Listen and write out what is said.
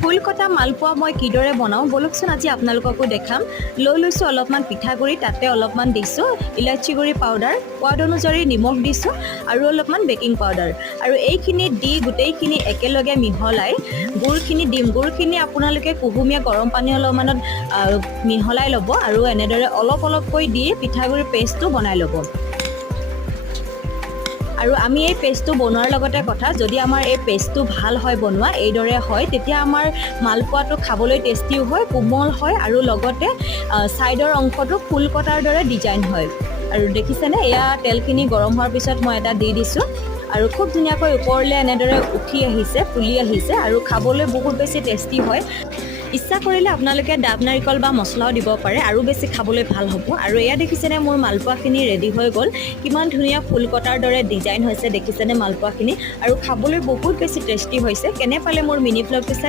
ফুল কটা মালপোৱা মই কিদৰে বনাওঁ বলকচোন আজি আপোনালোককো দেখাম। লৈ লৈছোঁ অলপমান পিঠাগুড়ি, তাতে অলপমান দিছোঁ ইলাচি গুড়ি পাউডাৰ, সোৱাদ অনুযায়ী নিমখ দিছোঁ আৰু অলপমান বেকিং পাউডাৰ। আৰু এইখিনি দি গোটেইখিনি একেলগে মিহলাই গুড়খিনি দিম। গুড়খিনি আপোনালোকে কুহুমীয়া গৰম পানী অলপমানত মিহলাই ল'ব আৰু এনেদৰে অলপ অলপকৈ দি পিঠাগুড়িৰ পেষ্টটো বনাই ল'ব। আৰু আমি এই পেষ্টটো বনোৱাৰ লগতে কথা, যদি আমাৰ এই পেষ্টটো ভাল হয় বনোৱা এইদৰে হয়, তেতিয়া আমাৰ মালপোৱাটো খাবলৈ টেষ্টিও হয়, কোমল হয় আৰু লগতে ছাইডৰ অংশটো ফুল কটাৰ দৰে ডিজাইন হয়। আৰু দেখিছেনে, এয়া তেলখিনি গৰম হোৱাৰ পিছত মই এটা দি দিছোঁ আৰু খুব ধুনীয়াকৈ ওপৰলৈ এনেদৰে উঠি আহিছে, ফুলি আহিছে আৰু খাবলৈ বহুত বেছি টেষ্টি হয়। ইচ্ছা কৰিলে আপোনালোকে ডাব নাৰিকল বা মছলাও দিব পাৰে, আৰু বেছি খাবলৈ ভাল হ'ব। আৰু এয়া দেখিছেনে মোৰ মালপোৱাখিনি ৰেডি হৈ গ'ল। কিমান ধুনীয়া ফুল কটাৰ দৰে ডিজাইন হৈছে দেখিছেনে মালপোৱাখিনি, আৰু খাবলৈ বহুত বেছি টেষ্টি হৈছে। কেনে পালে মোৰ মিনি ভ্লগটো চাই?